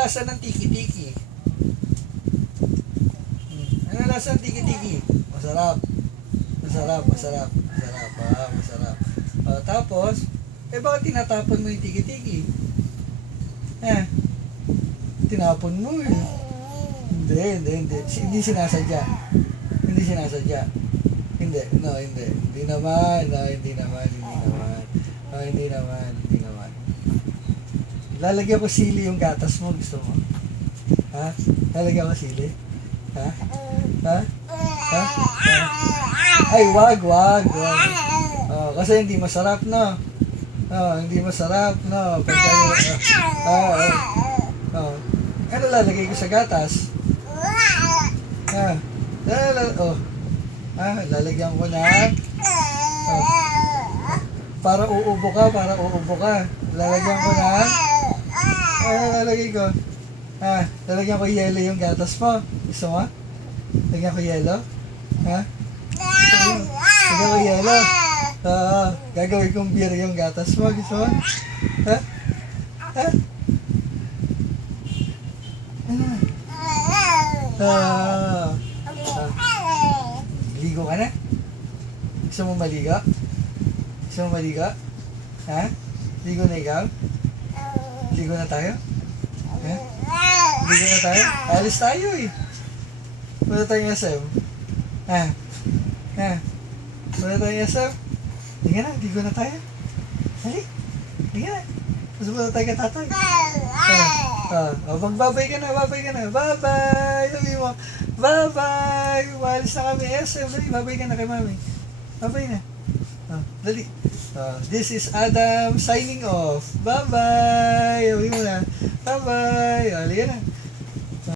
lasa ng tiki-tiki? Ano lasa ng tiki-tiki? Masarap. Masarap. Masarap. Tapos, bakit tinatapon mo yung tiki-tiki? Tinapon mo eh. Hindi. Hindi sinasadya. Hindi. Hindi naman. Lalagyan ko sili yung gatas mo. Gusto mo? Ha? Lalagyan ko sili? Ha? Ay, wag. Kasi hindi masarap, no? Hindi masarap, no? Ano lalagay ko sa gatas? Lalagyan ko na. Para uubo ka. Lalagyan ko na. Lalagyan ko yelo yung gatas mo. Gusto mo? Lagyan ko yelo? Lagyan ko yelo? Gagawin kong beer yung gatas mo. Gusto mo? Ligo ka na? Gusto mo maligo? Ligo na ikaw? Ligo na tayo? Ligo na tayo? Alis tayo eh. Wala tayong SM. Wala tayong SM. Liga na, ligo na tayo. Hali, liga na. Gusto mo na tayo katatay. Magbabay ka na. Bye-bye. Sabi mo, bye-bye. Umalis na kami SM. Dali, babay ka na kay mami. Bye-bye na. Dali. This is Adam signing off. Bye-bye. Sabi mo na. Bye-bye. Liga na.